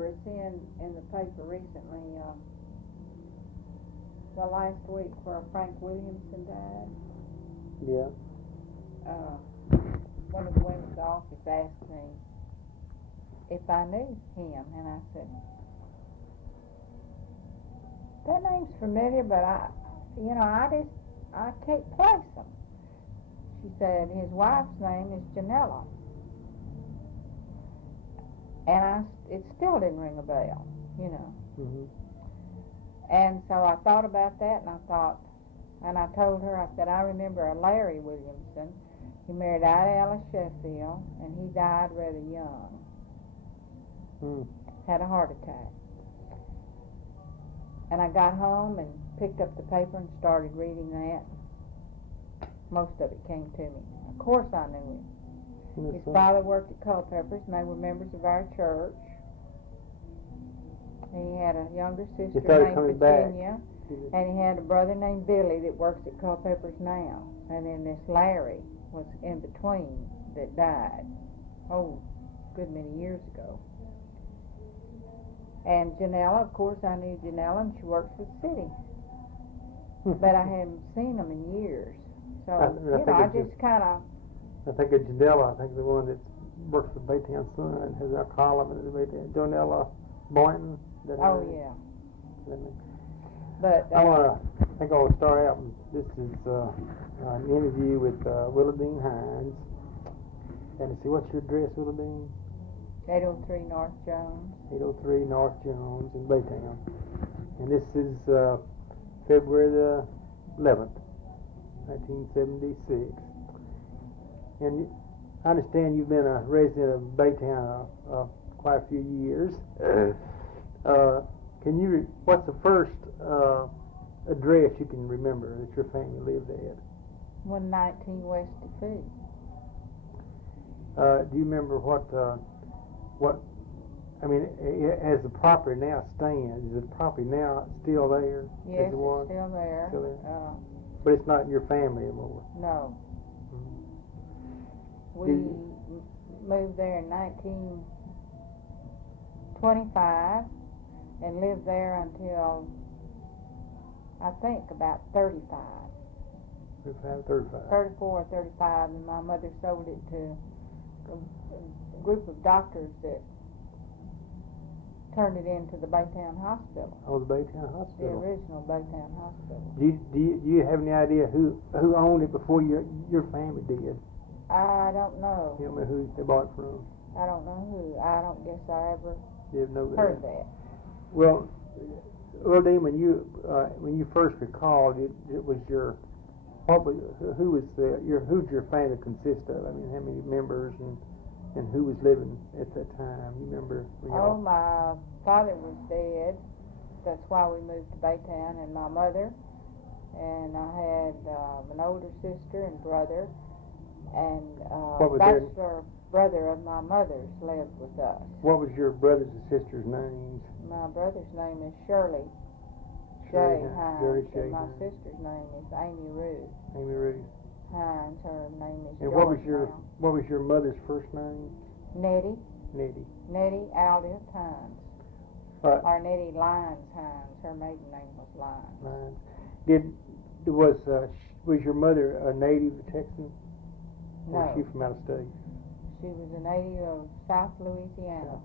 remember seeing in the paper recently, the last week where Frank Williamson died. Yeah. One of the women's office asked me if I knew him, and I said, that name's familiar, but I can't place him. She said his wife's name is Janella, and it still didn't ring a bell, Mm-hmm. And so I thought about that, and I told her, I said, I remember a Larry Williamson. He married Ida Alice Sheffield, and he died rather young. Had a heart attack. And I got home and picked up the paper and started reading that. Most of it came to me. Of course I knew him. His father worked at Culpeper's, and they were members of our church. He had a younger sister named Virginia, and he had a brother named Billy that works at Culpeper's now. And then this Larry was in between that died, a good many years ago. And Janella, of course, I knew Janella, and she works for the city. But I hadn't seen them in years. So, I just kind of... I think of Janella, I think the one that works for Baytown Sun and has our column in the Baytown. Janella Boynton. Oh, yeah. But I think I'll start out. This is an interview with Willadine Hines. And let's see, what's your address, Willadine? 803 North Jones. 803 North Jones in Baytown. And this is February the 11th, 1976. And I understand you've been a resident of Baytown quite a few years. What's the first address you can remember that your family lived at? 119 West Defeat. Do you remember as the property now stands, is the property now still there? Yes, it's still there. Still there? But it's not in your family anymore? No. We moved there in 1925 and lived there until, I think, about 35. 34 or 35, and my mother sold it to a group of doctors that turned it into the Baytown Hospital. Oh, the Baytown Hospital. The original Baytown Hospital. Do you have any idea who owned it before your family did? I don't know. You don't know who they bought it from? I don't know who. I don't guess I ever heard that. Well, Willadine, when you first recalled, who's your family consist of? I mean, how many members and who was living at that time? You remember? My father was dead. That's why we moved to Baytown, and my mother, and I had an older sister and brother, and bachelor brother of my mother's lived with us. What was your brothers and sisters' names? My brother's name is Shirley J. Hines, and my sister's name is Amy Ruth. Amy Ruth Hines. Her name is. And what was your mother's first name? Nettie. Nettie Aldith Hines. Or Nettie Lyons Hines. Her maiden name was Lyons. Was your mother a native Texan? No. Or was she from out of state? She was a native of South Louisiana.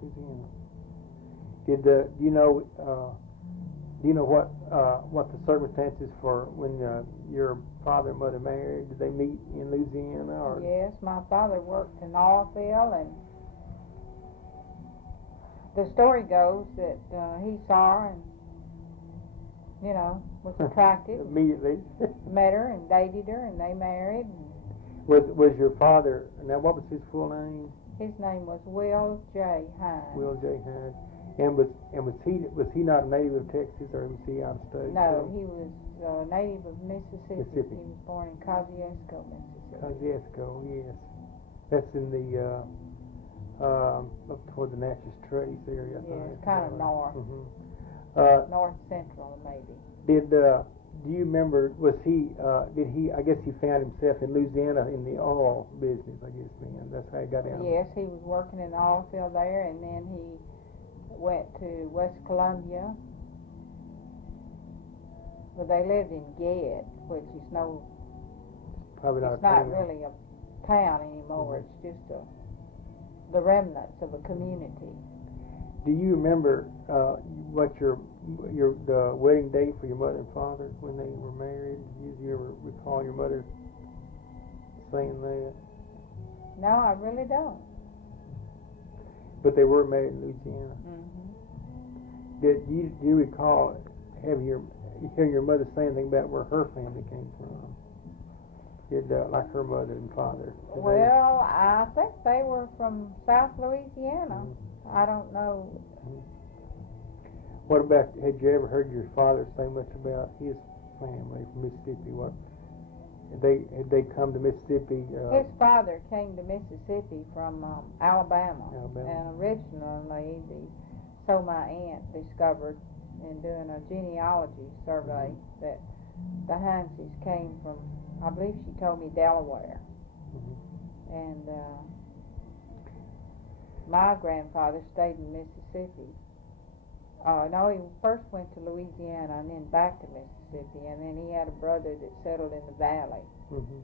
Do you know what the circumstances for when your father and mother married? Did they meet in Louisiana? Or? Yes, my father worked in oil field, and the story goes that he saw her and was attracted. Immediately. Met her and dated her, and they married. Was your father, now what was his full name? His name was Will J. Hines. Will J. Hines. And was he not a native of Texas, or was he out of state? No, he was a native of Mississippi. He was born in Kosciuszko, Mississippi. Kosciuszko, yes. That's in the up toward the Natchez Trace area. Yes, kind of north. North central, maybe. Do you remember? I guess he found himself in Louisiana in the oil business. I guess, man, that's how he got down. Yes, he was working in the oil field there, and then he went to West Columbia. Well, they lived in Ged, which is Probably not it's a not town. really a town anymore. It's just the remnants of a community. Do you remember what the wedding date for your mother and father when they were married? Do you ever recall your mother saying that? No, I really don't. But they were married in Louisiana. Mm-hmm. Do you recall having hear your mother say anything about where her family came from? Did like her mother and father? Well, I think they were from South Louisiana. Mm-hmm. I don't know. Mm-hmm. What about, had you ever heard your father say much about his family from Mississippi? What had they come to Mississippi? His father came to Mississippi from Alabama, Alabama. and originally, so my aunt discovered in doing a genealogy survey that the Hineses came from, I believe she told me, Delaware. Mm-hmm. And my grandfather stayed in Mississippi. No, he first went to Louisiana and then back to Mississippi, and then he had a brother that settled in the valley. Mm-hmm.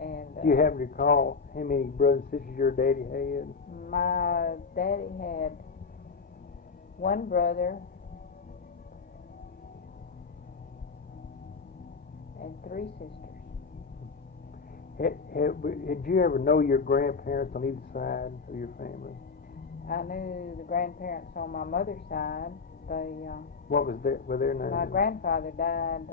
And do you happen to recall how many brothers and sisters your daddy had? my daddy had one brother and three sisters. Had you ever know your grandparents on either side of your family? I knew the grandparents on my mother's side. They What was their names? my grandfather died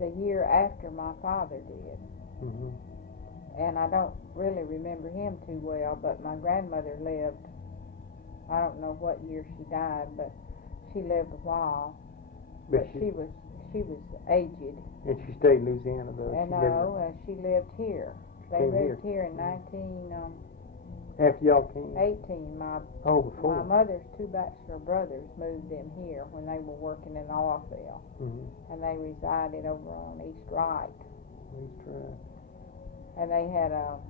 the year after my father did. Mm-hmm. And I don't really remember him too well, but my grandmother lived, I don't know what year she died, but she lived a while. But she was aged. And she stayed in Louisiana, though. And she lived here. They lived here in 1918. After y'all came? My Before. mother's two bachelor brothers moved them here when they were working in the oil field. Mm-hmm. And they resided over on East Wright. East Wright. And they had a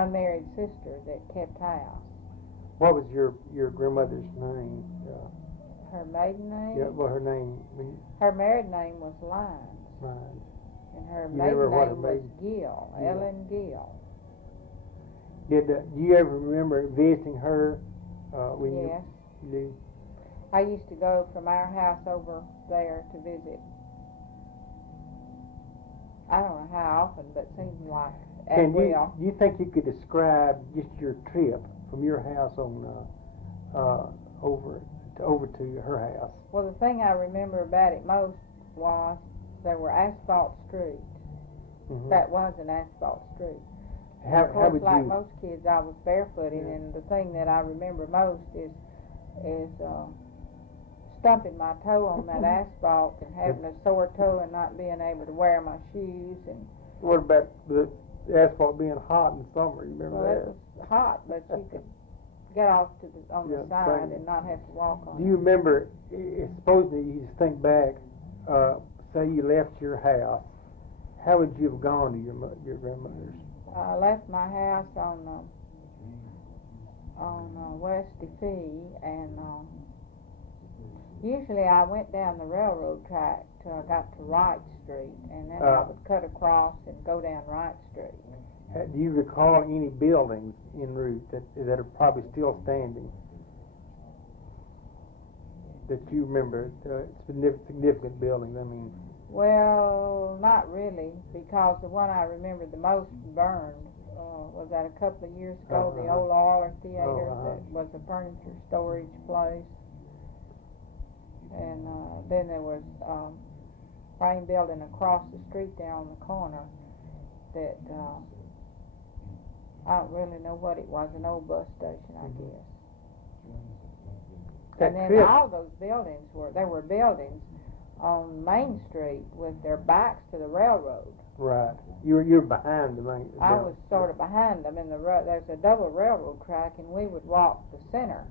unmarried sister that kept house. What was your grandmother's name? Her maiden name? Yeah, well, her name. Her married name was Lyons. Lyons. And her You maiden remember what name her was Gill, Gill. Ellen Gill. Do you ever remember visiting her? When Yes. You did? I used to go from our house over there to visit. I don't know how often, but it seems like Do you think you could describe just your trip from your house on over to her house? Well, the thing I remember about it most was there were asphalt streets. Mm-hmm. That was an asphalt street. How would like you? most kids, I was barefooted, Yeah. and the thing that I remember most is stumping my toe on that asphalt and having a sore toe and not being able to wear my shoes. And What about the asphalt being hot in summer? You remember well, that? it was hot, but you could get off on the side and not have to walk on Do it. you remember? Supposedly, you just think back. Say you left your house. How would you have gone to your grandmother's? I left my house on West Defee, and usually I went down the railroad track till I got to Wright Street, and then I would cut across and go down Wright Street. Do you recall any buildings en route that are probably still standing that you remember? Significant buildings, I mean. Well, not really, because the one I remember the most burned was that a couple of years ago, the old Oiler Theater that was a furniture storage place. And then there was a frame building across the street there on the corner that I don't really know what it was, an old bus station, I guess. And then all those buildings there were buildings on Main Street with their backs to the railroad. Right. You're behind the main. I was sort of behind them in the road. There's a double railroad track, and we would walk the center.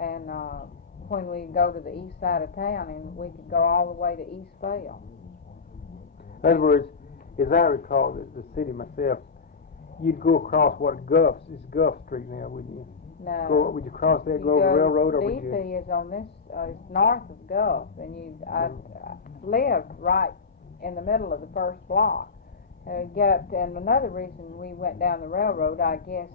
And when we go to the east side of town, and we could go all the way to East Vale. In other words, as I recall, the city myself you'd go across what Guff's, it's Guff Street now, wouldn't you? No. Would you cross that, You go over the railroad, or would you? D.C. is on this, it's north of Gulf, and I lived right in the middle of the first block. And another reason we went down the railroad, I guess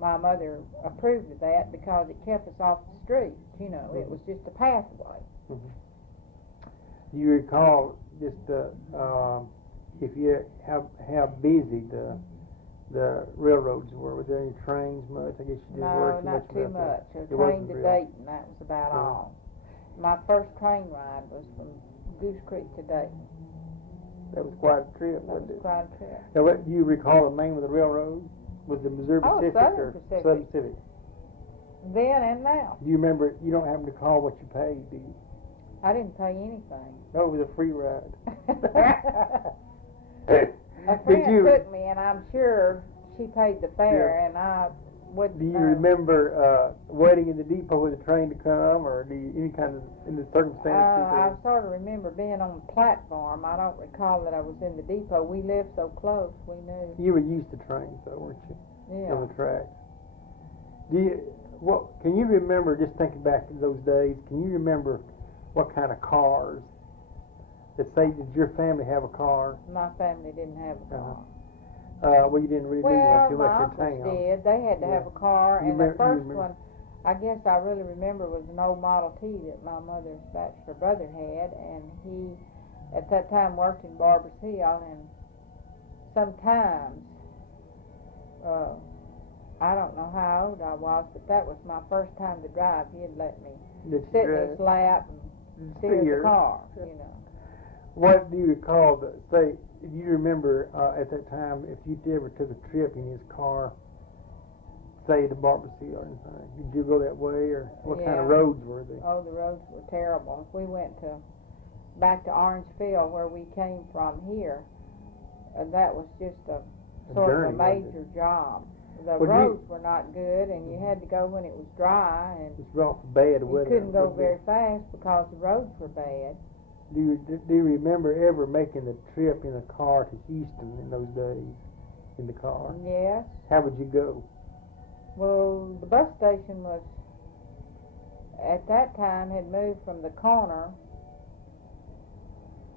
my mother approved of that because it kept us off the street. You know, it was just a pathway. Mm-hmm. Do you recall just if you how busy the railroads were? Was there any trains much? I guess you didn't worry No, not too much. A It train wasn't to real. Dayton, that was about all. My first train ride was from Goose Creek to Dayton. That was quite a trip, That wasn't was it? quite a trip. Now, do you recall the name of the railroad? Was it Missouri Pacific Southern or Pacific. Southern Pacific? Then and now. Do you remember? You don't happen to recall what you paid, do you? I didn't pay anything. No, it was a free ride. A friend took me, and I'm sure she paid the fare, and I wouldn't Do you know. remember waiting in the depot for the train to come, or do you, any kind of in the circumstances? I sort of remember being on the platform. I don't recall that I was in the depot. We lived so close, we knew. You were used to trains, though, weren't you? Yeah. On the tracks. Can you remember? Just thinking back to those days, can you remember what kind of cars? Let's say, did your family have a car? My family didn't have a car. Well, you didn't really need one too much in my town. uncles did. They had to have a car, You and the first remember. one, I guess I really remember, was an old Model T that my mother's bachelor brother had, and he, at that time, worked in Barbers Hill, and sometimes, I don't know how old I was, but that was my first time to drive. He'd let me sit in his lap and steer the car, you know. What do you recall, say, do you remember at that time, if you ever took a trip in his car, say to Barbers Hill or anything, did you go that way, or what kind of roads were they? Oh, the roads were terrible. If we went back to Orangeville, where we came from here, that was just a sort of a major job. The roads were not good, and you had to go when it was dry, and it's rough, bad weather. You couldn't go very fast because the roads were bad. Do you remember ever making the trip in a car to Houston in those days, in the car? Yes. How would you go? Well, the bus station was, at that time, had moved from the corner,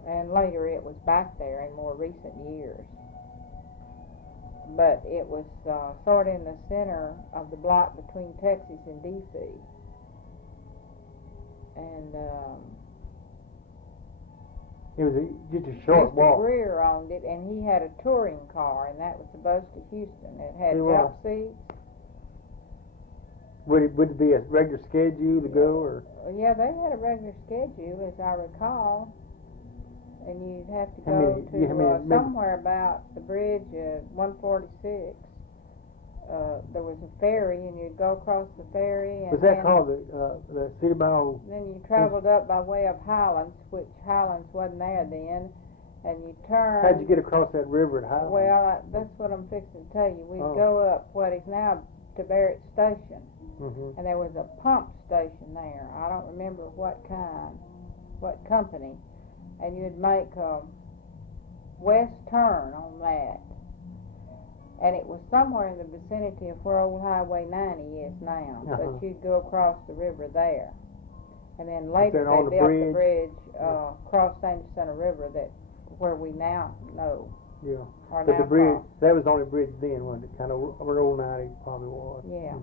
and later it was back there in more recent years. But it was sort of in the center of the block between Texas and D.C. And it was just a short walk. Mr. Greer owned it, and he had a touring car, and that was the bus to Houston. It had jump seats. Would it be a regular schedule to go, or? Yeah, they had a regular schedule, as I recall. And you'd have to go to somewhere about the bridge at 146. There was a ferry, and you'd go across the ferry. And was that called the City Mall? Then you traveled up by way of Highlands, which Highlands wasn't there then, and you turned. How'd you get across that river at Highlands? Well, that's what I'm fixing to tell you. We'd go up what is now to Barrett Station, and there was a pump station there. I don't remember what company. And you'd make a west turn on that. And it was somewhere in the vicinity of where old Highway 90 is now. But you'd go across the river there. And then later they built the bridge across San Jacinto River where we now know. Yeah. But the bridge, that was the only bridge then, wasn't it? Kind of where old 90 probably was. Yeah.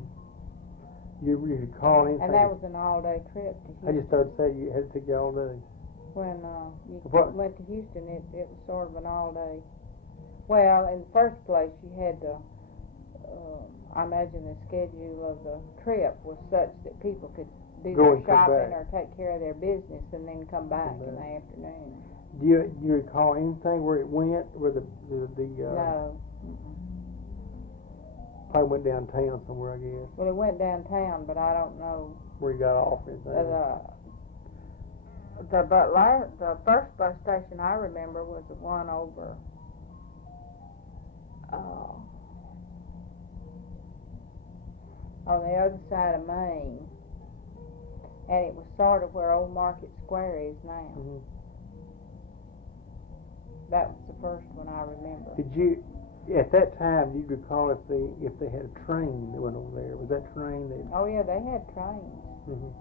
You recall anything? And that was an all-day trip to Houston. I just started saying you had to take you all day. When you went to Houston, it was sort of an all-day. Well, in the first place, you had to, I imagine the schedule of the trip was such that people could do their shopping or take care of their business and then come back in the afternoon. Do you recall anything where it went, where the No. Probably went downtown somewhere, I guess. Well, it went downtown, but I don't know. Where you got off or anything? The first bus station I remember was the one over on the other side of Maine, and it was sort of where Old Market Square is now. That was the first one I remember. Did you at that time, do you recall if they had a train that went over there? Was that train that? Oh yeah, they had trains. Mm-hmm.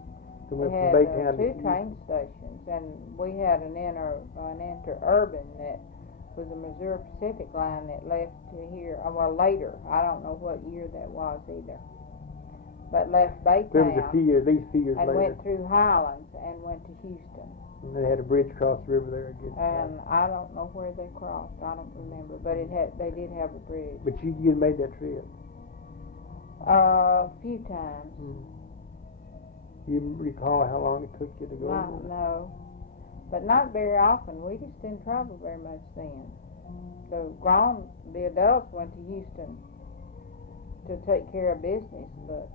They had two train stations, and we had an interurban that was a Missouri Pacific line that left to here. Well, later, I don't know what year that was either, but left Baytown. There was at least a few years and later. Went through Highlands and went to Houston. And they had a bridge across the river there again. And I don't know where they crossed. I don't remember, but they did have a bridge. But you made that trip? A few times. Mm. You recall how long it took you to go? No, but not very often. We just didn't travel very much then. The adults went to Houston to take care of business, but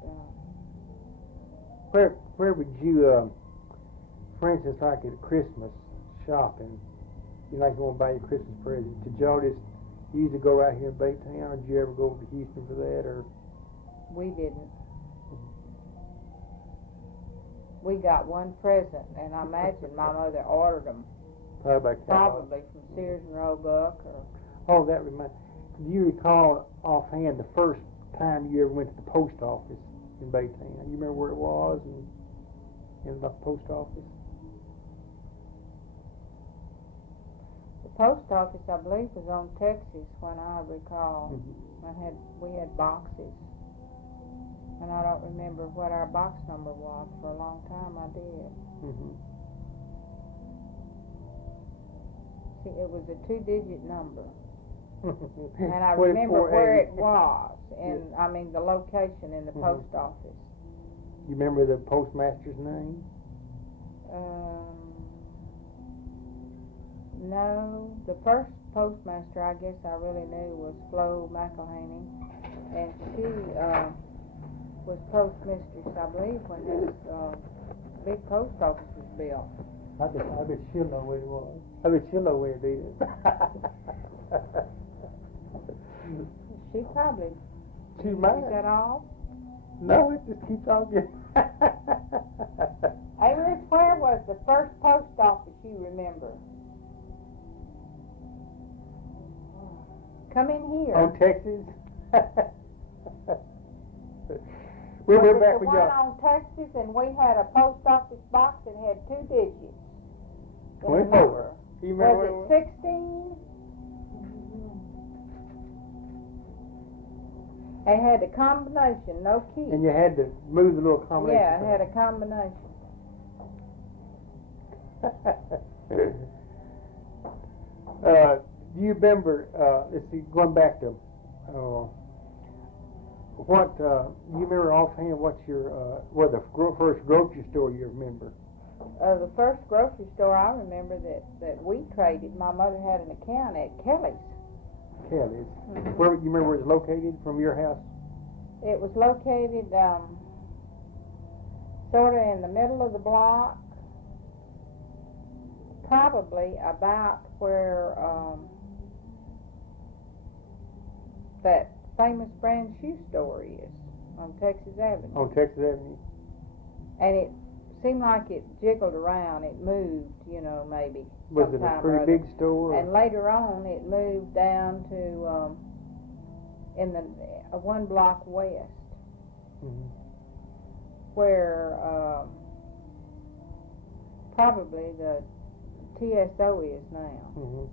where would you, for instance, like at Christmas shopping, you want to buy your Christmas present? Did y'all just usually go right here in Baytown, or did you ever go over to Houston for that, or? We didn't. We got one present, and I imagine my mother ordered them. Probably from Sears and Roebuck, or. Oh, that reminds. Do you recall offhand the first time you ever went to the post office in Baytown? You remember where it was and about the post office? The post office, I believe, was on Texas when I recall. Mm-hmm. We had boxes. And I don't remember what our box number was. For a long time I did. Mm-hmm. See, it was a 2-digit number. And I remember where it was, and I mean the location in the post office. You remember the postmaster's name? No. The first postmaster I guess I really knew was Flo McElhaney, and she was postmistress, I believe, when this big post office was built. I bet she'll know where it was. I bet she'll know where it is. She probably. She might. Is that all? No, it just keeps on getting. Hey, Rich, where was the first post office you remember? Come in here. On Texas? We're back with y'all. On Texas, and we had a post office box that had 2 digits. 24. You remember was it 16? It had a combination, no key. And you had to move the little combination. Yeah, it had a combination. Do you remember, let's see, going back to, you remember offhand what's the first grocery store you remember? The first grocery store I remember that we traded, my mother had an account at Kelly's. Kelly's. Mm-hmm. Where you remember where it was located from your house? It was located sort of in the middle of the block, probably about where that famous brand shoe store is on Texas Avenue. On Texas Avenue. And it seemed like it jiggled around. It moved, maybe. Was it a pretty big store? And later on, it moved down to in the 1 block west, where probably the TSO is now.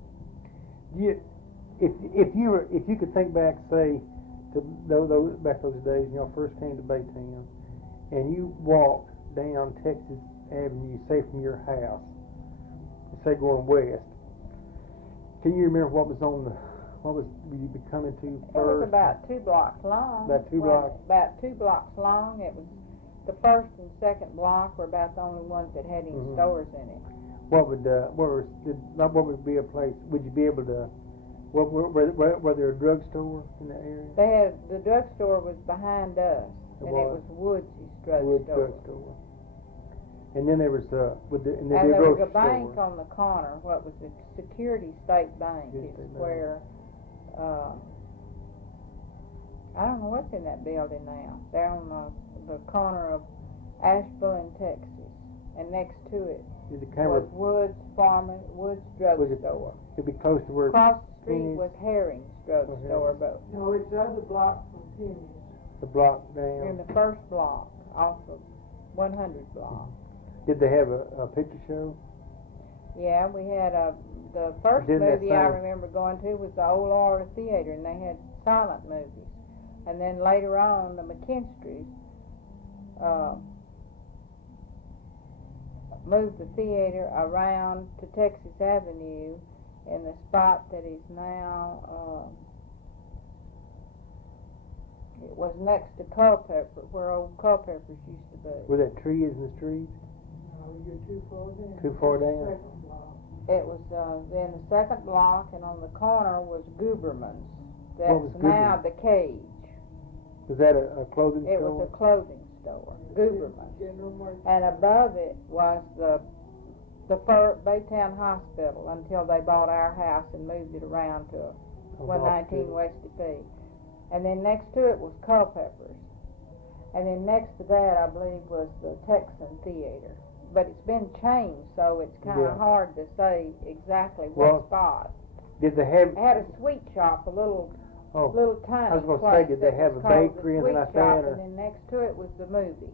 If you could think back, say, to those days, first came to Baytown, and you walked down Texas Avenue, say from your house, say going west, can you remember what was you be coming to first? It was about 2 blocks long. About 2 blocks? About 2 blocks long. It was the first and second block were about the only ones that had any stores in it. What would be a place? Would you be able to? Were there a drugstore in that area? The drugstore was behind us, and it was Woods' drugstore. And then there was there was a bank on the corner. What was the Security State Bank? It's where I don't know what's in that building now. They're on the corner of Asheville and Texas, and next to it was Woods Drugstore. It'd be close to where. Across the Street Penny's? was Herring's drugstore, but No, it's the other block from Penny's. The block in down. the first block, off of 100 block. Did they have a picture show? Yeah, we had the first Didn't that movie I same- remember going to was the Old Orla Theater, and they had silent movies. And then later on, the McKinstry's moved the theater around to Texas Avenue in the spot that is now, it was next to Culpeper, where old Culpepper's used to be. Where that tree is in the street? No, you're too far down. Too far down? Second block. It was in the second block, and on the corner was Guberman's. That's was now the Cage. Was that a clothing It store? was a clothing store, Guberman's. General Merchant. And above it was the Baytown Hospital until they bought our house and moved it around to 119 West DePee. And then next to it was Culpepper's. And then next to that, I believe, was the Texan Theater. But it's been changed, so it's kind of Yeah. hard to say exactly Well, what spot. Did they have? It had a sweet shop, a little tiny I was gonna say, place did they that have was a called the bakery and Sweet like Shop, that, or- and then next to it was the movie.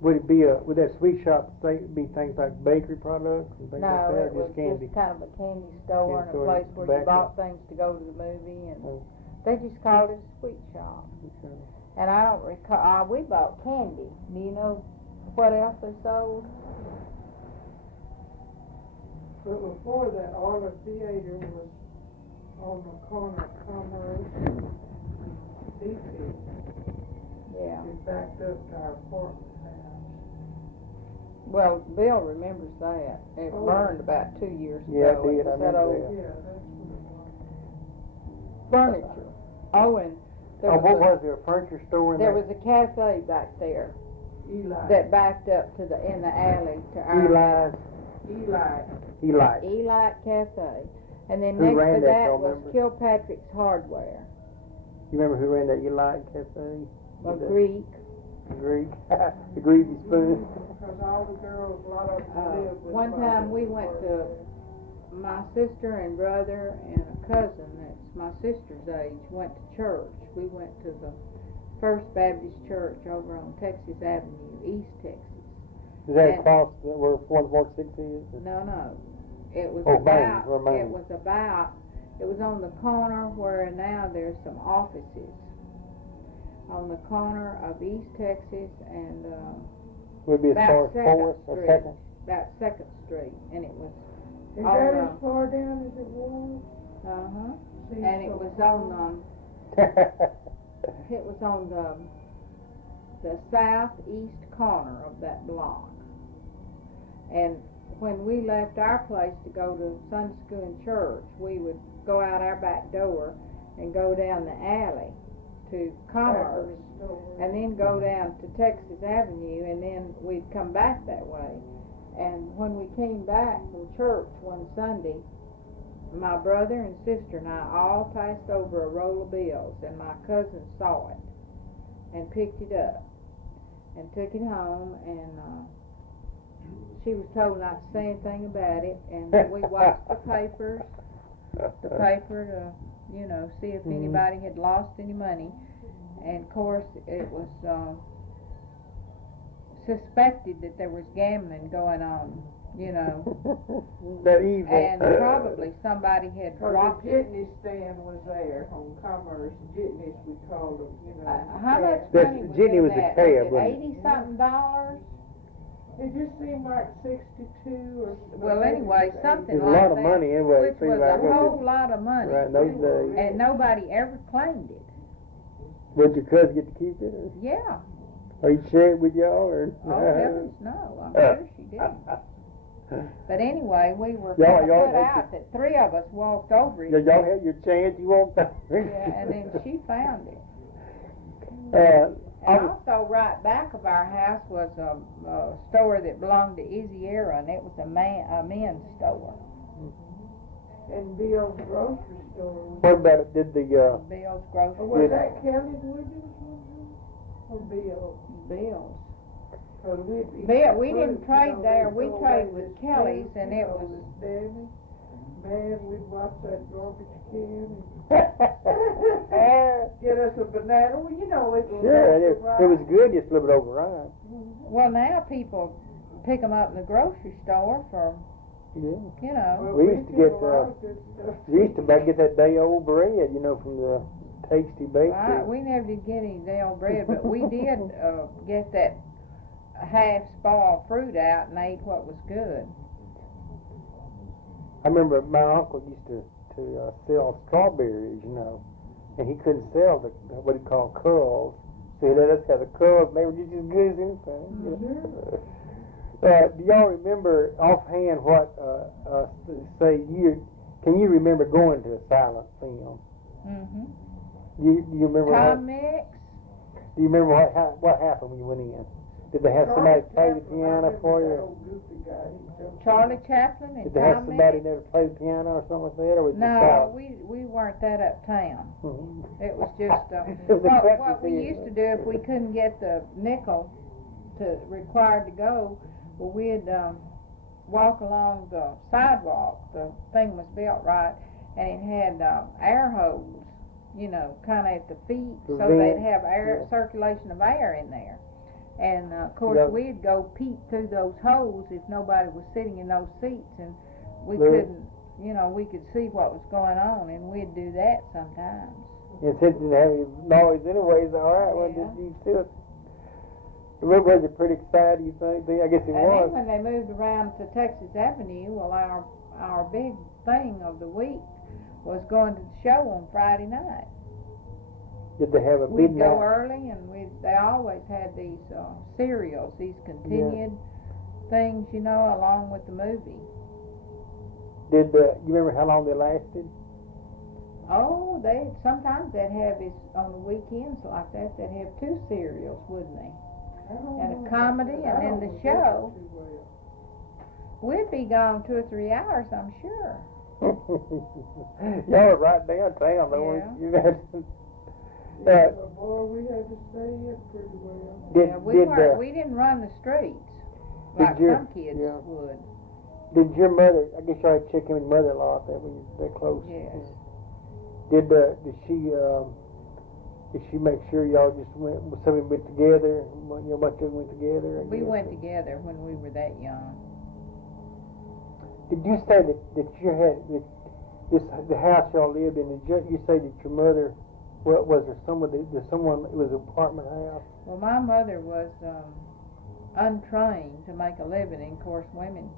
Would it be would that sweet shop be things like bakery products and things like No, that, it or was just candy? just kind of a candy store Candy and a store, place where you tobacco. bought things to go to the movie, and Oh. they just called it a sweet shop. Okay. And I don't recall, we bought candy. Do you know what else they sold? But before that, Orla Theater was on the corner of Commerce and DP. Yeah. It backed up to our apartment house. Well, Bill remembers that. It Oh. burned about 2 years Yeah, ago. it did. I was that remember old that. Yeah, that's what it was. furniture. Oh, and there What was, was there? A furniture store in there there? was a cafe back there Eli. that backed up to in the alley to our Eli's. Eli. Eli. Eli Cafe. And then Who next ran to that, that y'all was remember? Kilpatrick's Hardware. You remember who ran that Eli Cafe? A The Greek. Greek. The greasy spoon. Because all the girls, a lot of them lived with One time mothers we and went fathers. to, my sister and brother and a cousin that's my sister's age went to church. We went to the First Baptist Church over on Texas Avenue, East Texas. Is that And- across where 146 is? No. It was Oh, Maine, about, where Maine? it was on the corner where now there's some offices. On the corner of East Texas and, Would be as about far as Second Forest or Street. Second? about 2nd Street, and it was, Is Oh, that no. as far down as it was? and it was on, it was on the southeast corner of that block. And when we left our place to go to Sunday school and church, we would go out our back door and go down the alley to Commerce, and then go down to Texas Avenue, and then we'd come back that way. And when we came back from church one Sunday, my brother and sister and I all passed over a roll of bills, and my cousin saw it and picked it up and took it home, and she was told not to say anything about it, and we watched the paper to, see if anybody had lost any money. And of course it was suspected that there was gambling going on, That evil. and probably somebody had Because dropped the it. jitney stand was there on Commerce, jitneys we called them, How much That's- money was Jenny in was a that? cab, Was wasn't it $80-something dollars? It just seemed like 62 or. Well, anyway, something There's a like lot of that, money anyway. which it seems was like, a wasn't whole lot of it? money, Right in those days. and nobody ever claimed it. Would your cousin get to keep it? Or, Yeah. or you share it with y'all? Or? Oh heavens, no! I'm sure she didn't. But anyway, we were Y'all- kind y'all of put had out that 3 of us walked over it. Yeah, y'all had your chance. You walked out. Yeah, and then she found it. I And was, also right back of our house was a store that belonged to Izzy Era, and it was a men's store. And Bill's grocery store. what about it? Did the Bill's grocery. Or was Did- that Kelly's Williams one? Or Bill's? Bill's. Cause Bill, we didn't trade there. We traded with Kelly's, and it was- Man, we'd watch that garbage can and get us a banana. Well, you know, it was Sure, it right. was good, just a little bit overripe. Well, now people pick them up in the grocery store for, Yeah. you know. Well, We used to did get, a lot of good stuff. We used to get that day-old bread, you know, from the Tasty Bakery. We never did get any day-old bread, but we did get that half-spoiled fruit out and ate what was good. I remember my uncle used to sell strawberries, you know, and he couldn't sell the what he called culls, so he let us have the culls, and they were just as good as anything. You know? Do y'all remember offhand what, can you remember going to a silent film? Mm-hmm. Do you remember Comics. Do you remember what happened when you went in? Did they have somebody play the piano for you? Charlie Chaplin and Did they have comics. somebody there to play the piano or something like that, or was it just No, out? we weren't that uptown. Mhm. It was just It was a what practice we thing. used to do if we couldn't get the nickel required to go. Well, we'd walk along the sidewalk. The thing was built right, and it had air holes, you know, kind of at the feet, so they'd have air circulation of air in there. And of course, we'd go peek through those holes if nobody was sitting in those seats, and we couldn't, you know, we could see what was going on, and we'd do that sometimes. And since it didn't have any noise anyways, all right, well, Yeah. you still, was it pretty exciting, you think? I guess it And was. then when they moved around to Texas Avenue, well, our big thing of the week was going to the show on Friday night. Did they have a We'd go midnight? early, and they always had these serials, these continued things, you know, along with the movie. Did you remember how long they lasted? Oh, sometimes they'd have this on the weekends like that. They'd have 2 serials, wouldn't they? And a comedy, and then the show. We'd be gone 2 or 3 hours, I'm sure. Y'all were right downtown, though. Yeah. You had But boy, we had to stay in pretty well. We didn't run the streets Did like your- some kids yeah. would. Did your mother? I guess y'all had checked in with your mother-in-law there when you're that close. Yes. Did she make sure y'all just went together? You know, much of them went together. We went together when we were that young. Did you say that you had the house y'all lived in? Did you say that your mother? Was there someone? It was an apartment house. Well, my mother was untrained to make a living, and of course, women.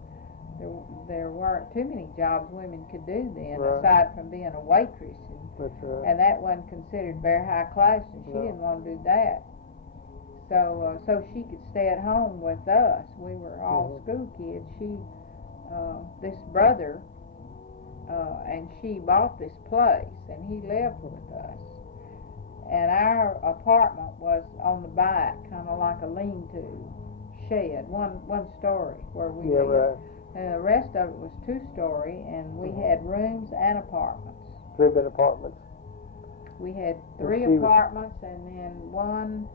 There weren't too many jobs women could do then, Right. aside from being a waitress, That's right. and that wasn't considered very high class, and she No. didn't want to do that. So she could stay at home with us. We were all school kids. This brother, and she bought this place, and he lived with us. And our apartment was on the back, kind of like a lean-to shed, one story where we lived. Right. And the rest of it was 2-story, and we had rooms and apartments. 3-bed apartments. We had And 3 she was- apartments, and then 1,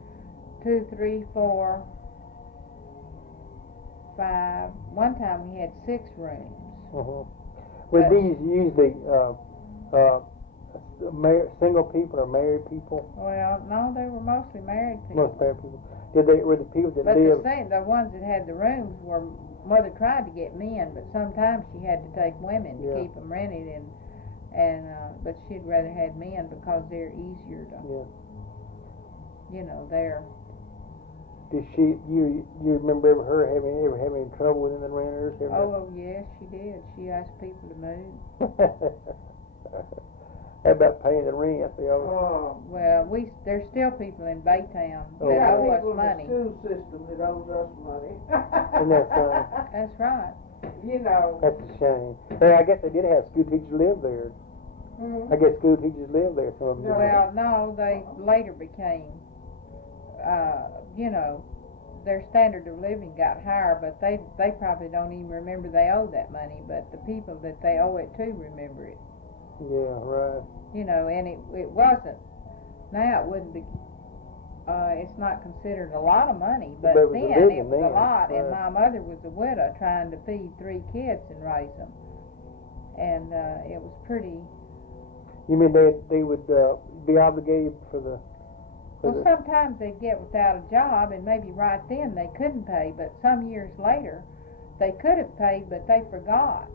2, 3, 4, 5. One time we had 6 rooms. Were these usually single people or married people? Well, no, they were mostly married people. Most married people. Were the people that But lived? the ones that had the rooms were, mother tried to get men, but sometimes she had to take women to Yeah. keep them rented, but she'd rather had men because they're easier to, Yeah. you know, they're. Did she? You remember her ever having any trouble with them renters? Oh, yes, she did. She asked people to move. How about paying the rent? They always, Well, there's still people in Baytown Oh, that yeah. owe us People in the money. school system that owes us money. Isn't that funny? That's right. You know. That's a shame. Hey, I guess they did have school teachers live there. Mhm. I guess school teachers live there. Some of them. did. Well, no, they later became, you know, their standard of living got higher, but they probably don't even remember they owe that money, but the people that they owe it to remember it. Yeah, right. You know, and it wasn't. Now it wouldn't be. It's not considered a lot of money, but But it was a then living it was a then, lot. And right. my mother was a widow trying to feed 3 kids and raise them, and it was pretty. You mean they would be obligated for the? Well, sometimes they'd get without a job, and maybe right then they couldn't pay, but some years later they could have paid, but they forgot.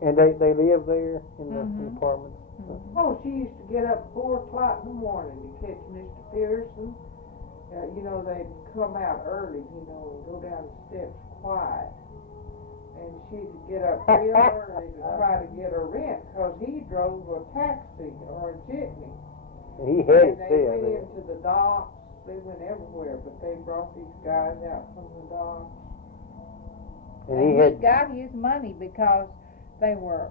And they live there in the apartments. Oh, she used to get up 4 o'clock in the morning to catch Mr. Pearson. You know, they'd come out early, you know, and go down the steps quiet. And she'd get up real early to try to get her rent, because he drove a taxi or a jitney. And he had And it they there. went into the docks. They went everywhere, but they brought these guys out from the docks. And he got his money because they were.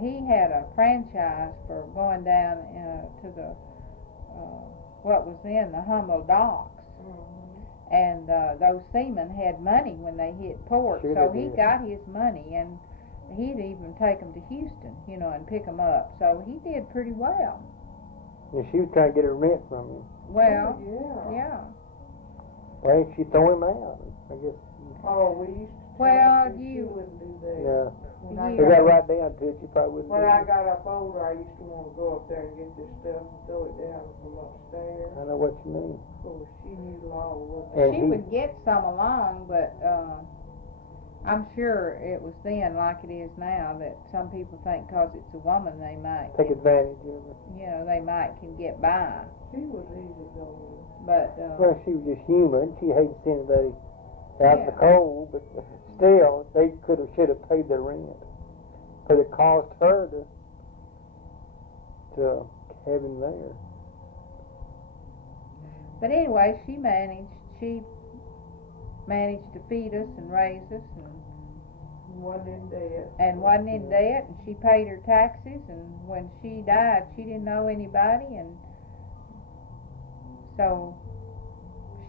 He had a franchise for going down to the what was then the Humble Docks. And those seamen had money when they hit port, so he got his money, and he'd even take them to Houston, you know, and pick them up. So he did pretty well. And she was trying to get her rent from him. Well, yeah. Why didn't she throw him out? I guess. Oh, we used to. Well, she wouldn't do that. Yeah. When I They got got right down to it. She probably wouldn't. When do I it. got up older, I used to want to go up there and get this stuff and throw it down from upstairs. I know what you mean. Of course, she knew law. And she would get some along, but I'm sure it was then like it is now that some people think because it's a woman they might Take advantage of it. You know, they might can get by. She was easy going. But Well, she was just human. She hated seeing anybody out in the Yeah. cold, but still, they should have paid their rent. Because it cost her to have him there. But anyway, she managed to feed us and raise us, and wasn't in debt. And she paid her taxes, and when she died, she didn't know anybody, and so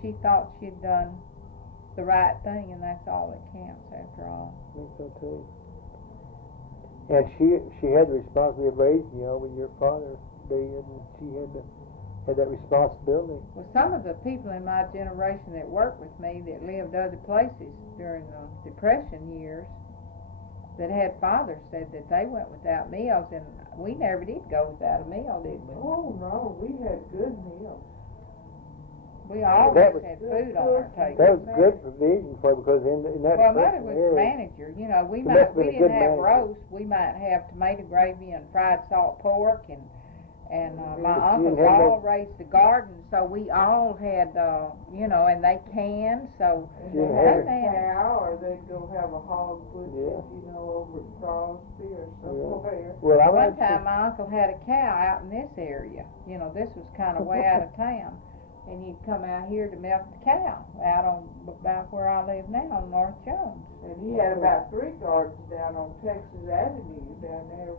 she thought she'd done the right thing, and that's all that counts after all. I think so too. And she had the responsibility of raising you when your father died, and she had that responsibility. Well, some of the people in my generation that worked with me that lived other places during the Depression years that had fathers said that they went without meals, and we never did go without a meal, did we? Oh no, we had good meals. We always had food on our table. That was good provision for because in that Well, Mother depression was area, the manager. You know, we She must have been a didn't good have manager. roast. We might have tomato gravy and fried salt pork, and my She uncles didn't have all raised the garden, so we all had you know, and they canned, so And She they had had a a cow, or they'd go have a hog butcher, Yeah. you know, over at Crosby or somewhere. well, I one went time my uncle had a cow out in this area. You know, this was kind of way out of town. And he'd come out here to milk the cow out on about where I live now on North Jones. And he had about 3 gardens down on Texas Avenue down there.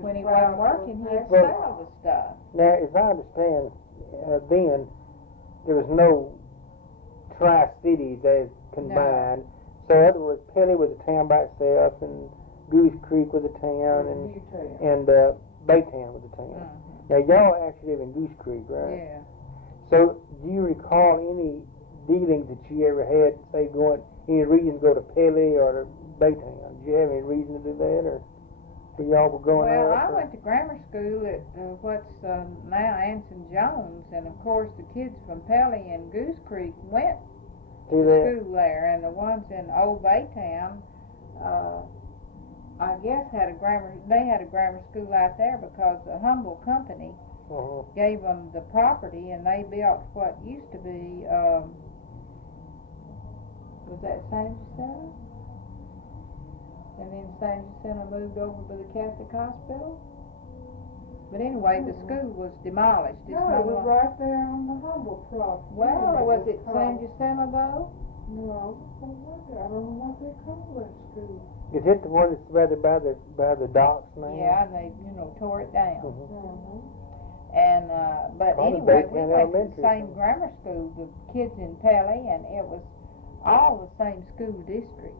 When he wasn't working, he'd Well- sell the stuff. Now, as I understand, then there was no Tri-Cities as combined. So, in other words, Pelly was a town by itself, and Goose Creek was a town, and Baytown was a town. Now, y'all actually live in Goose Creek, right? Yeah. So, do you recall any dealings that you ever had, say, any reason to go to Pelly or to Baytown? Did you have any reason to do that, or y'all were going Well, out? I went to grammar school at what's now Anson Jones, and of course the kids from Pelly and Goose Creek went to to that? school there, and the ones in Old Baytown, I guess they had a grammar school out there because the Humble Company Uh-huh. gave them the property, and they built what used to be was that San Jacinto? And then San Jacinto moved over to the Catholic Hospital. But anyway, the school was demolished. It's No, it was right there on the Humble property. Well, was it San called- Jacinto though? No, I don't know what they call that school. Is it the one that's rather by the docks now? Yeah, and they tore it down. Mhm. And but Probably anyway, we Baytown went to the Elementary. same grammar school, the kids in Pelly, and it was all the same school district,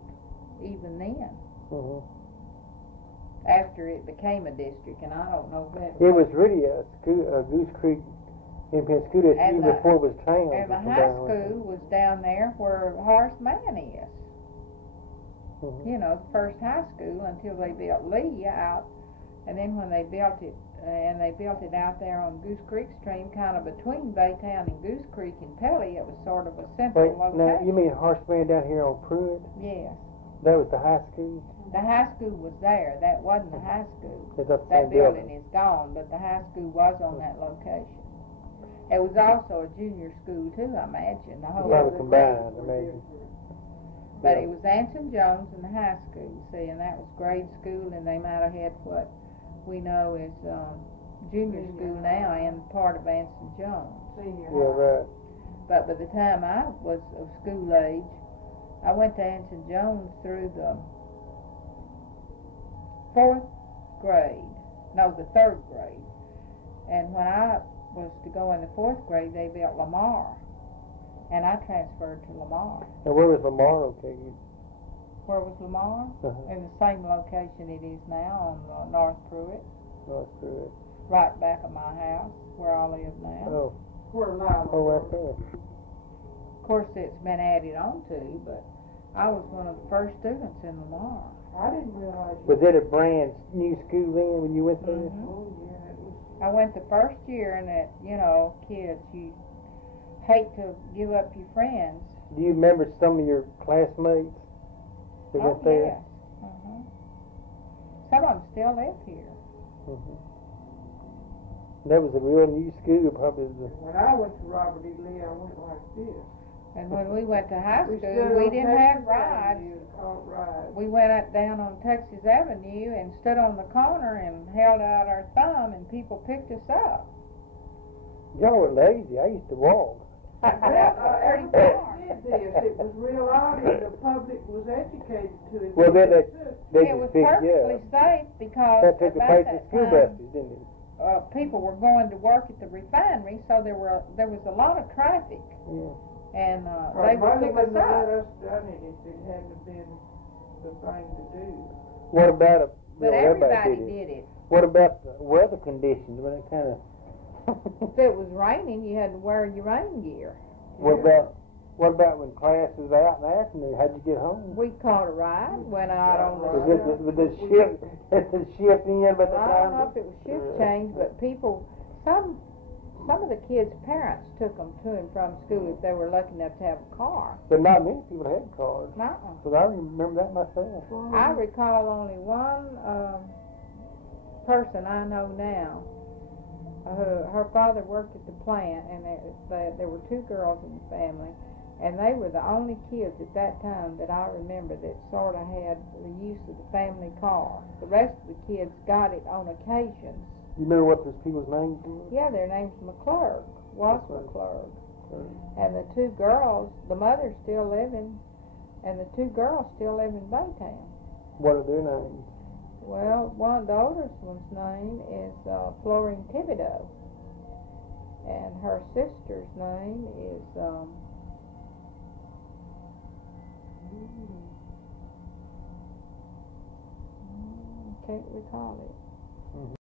even then. Mhm. After it became a district, and I don't know when. It was really a Goose Creek independent school district And even the- before it was town. And the high school was down there where Horace Mann is. you know, the first high school until they built Lee out. And then when they built it, and they built it out there on Goose Creek Stream, kind of between Baytown and Goose Creek and Pelly, it was sort of a central Wait, location. now, you mean Horseman down here on Pruitt? Yes. That was the high school? The high school was there. That wasn't the high school. Is that the That same building is gone, but the high school was on that location. It was also a junior school too, I imagine. The whole Probably combined, maybe. But it was Anson Jones and the high school, see, and that was grade school, and they might have had what we know is junior school now and part of Anson Jones. Senior Yeah, high. right. But by the time I was of school age, I went to Anson Jones through the 4th grade, no, the 3rd grade. And when I was to go in the 4th grade, they built Lamar, and I transferred to Lamar. And where was Lamar located? Where was Lamar? Uh-huh. In the same location it is now on North Pruitt, North Pruitt. right back of my house, where I live now. Oh, Where Lila oh, was. right there. Of course, it's been added on to, but I was one of the first students in Lamar. I didn't realize. Was it a brand new school then when you went there? Mhm. Oh, yeah, it was. I went the first year, and that, you know, kids, you hate to give up your friends. Do you remember some of your classmates that went there? Yes. Some of them still live here. Mm-hmm. That was a real new school, probably. When I went to Robert E. Lee, I went like this. And when we went to high school, stood we on didn't have Texas rides. Avenue and caught rides. We went up down on Texas Avenue and stood on the corner and held out our thumb, and people picked us up. Y'all were lazy. I used to walk. That's pretty far. Did this. It was real odd, and the public was educated to it. Well, then they It was just picked you perfectly up. safe because That took the about place of that school time, buses, didn't it? people were going to work at the refinery, so there was a lot of traffic, Yeah. and Our they would mother pick us wouldn't have up. let us done it if it hadn't been the thing to do. What about it? But everybody did it. What about the weather conditions when it kind of? If it was raining, you had to wear your rain gear. What about when class was out in the afternoon? How'd you get home? We caught a ride, went out on Was the. it was the shift in about the I don't know time? if it was shift change, but people, some of the kids' parents took them to and from school if they were lucky enough to have a car. But not many people had cars. Uh-uh. Because I remember that myself. I recall only one person I know now. Her father worked at the plant, and there were 2 girls in the family, and they were the only kids at that time that I remember that sort of had the use of the family car. The rest of the kids got it on occasions. You remember what those people's names were? Yeah, their name's McClurg, was That's right. McClurg. And the 2 girls, the mother's still living, and the 2 girls still live in Baytown. What are their names? Well, the oldest one's name is Florine Thibodeau, and her sister's name is can't recall it.